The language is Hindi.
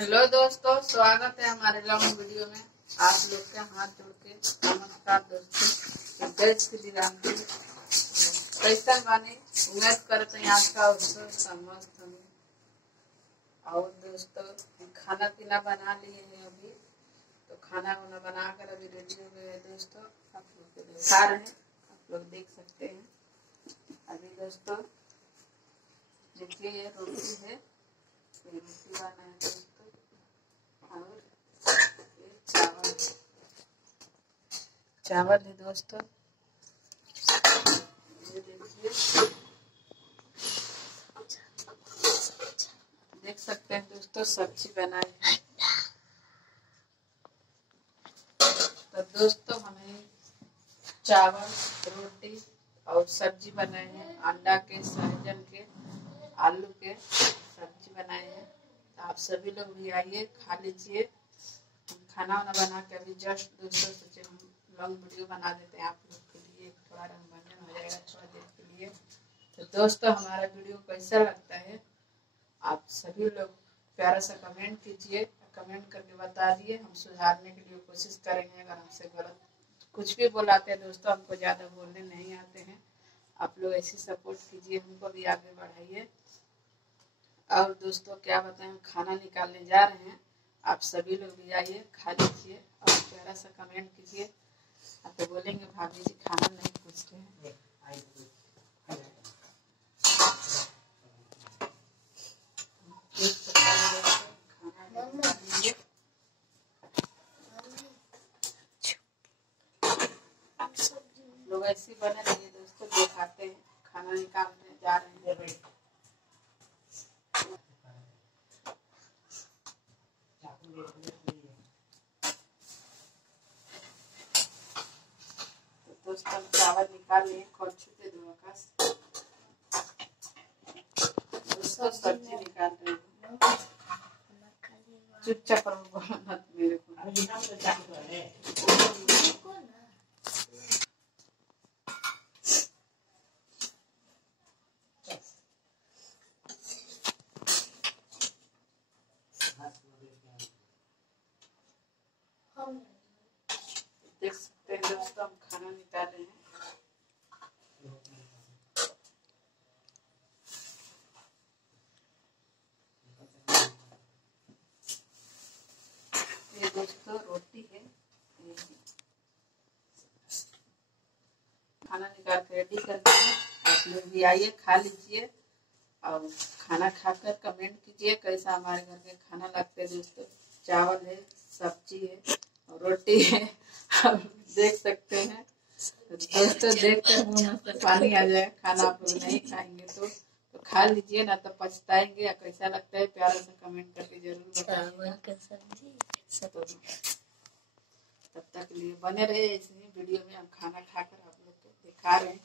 हेलो दोस्तों, स्वागत है हमारे लॉन्ग वीडियो में। आप लोग के हाथ जोड़ के नमस्कार दोस्तों। जय श्री राम जी। कैसा बानी उम्मीद करते हैं आज का अवसर समस्त हमें। और दोस्तों खाना पीना बना लिए हैं अभी, तो खाना वाना बनाकर अभी रेडी हो गए हैं दोस्तों। आप लोग को दिखा रहे हैं, आप लोग देख सकते हैं। अभी दोस्तों देखिए ये रोटी है, ये रोटी बना है दोस्तों। और चावल है दोस्तों। ये देखिए, देख सकते हैं दोस्तों सब्जी बनाई है। तो दोस्तों हमें चावल रोटी और सब्जी बनाए हैं, अंडा के, सहजन के, आलू के सब्जी बनाए हैं। तो आप सभी लोग भी आइए, खा लीजिए। खाना वाना बना के अभी जस्ट दोस्तों सोचे हम लॉन्ग वीडियो बना देते हैं आप लोग के लिए, थोड़ा रंगमंजन हो जाएगा थोड़ा देर के लिए। तो दोस्तों हमारा वीडियो कैसा लगता है आप सभी लोग प्यारा सा कमेंट कीजिए, कमेंट करके बता दिए, हम सुधारने के लिए कोशिश करेंगे। अगर हमसे गलत कुछ भी बोलाते हैं दोस्तों, हमको ज़्यादा बोलने नहीं आते हैं। आप लोग ऐसी सपोर्ट कीजिए, हमको भी आगे बढ़ाइए। और दोस्तों क्या बताएं, खाना निकालने जा रहे हैं, आप सभी लोग भी आइए, खा लीजिए और प्यारा सा कमेंट कीजिए। आप तो बोलेंगे भाभी जी खाना नहीं पूछते हैं। लोग ऐसे बने रहिए दोस्तों, दिखाते हैं खाना निकालने जा रहे हैं। तो दोस्तों चावल निकाल लिए, कलछुल पे धो का दोस्तों सब्जी निकाल रही हूँ। चुपचाप बोलो मत मेरे को। देख सकते हैं दोस्तों हम खाना निकाल रहे हैं। ये दोस्तों रोटी है, खाना निकाल कर रेडी कर दिए। आप लोग भी आइए, खा लीजिए और खाना खाकर कमेंट कीजिए कैसा हमारे घर के खाना लगते हैं दोस्तों। चावल है, सब्जी है और रोटी है, आप देख सकते हैं। तो दोस्तों देख कर मुंह में पानी आ जाए। खाना आप लोग नहीं खाएंगे तो खा लीजिए, ना तो पछताएंगे। या कैसा लगता है प्यारा सा कमेंट करके जरूर बताइए। तब तक लिए बने रहे इसी वीडियो में। हम खाना खाकर आप लोग को दिखा रहे हैं।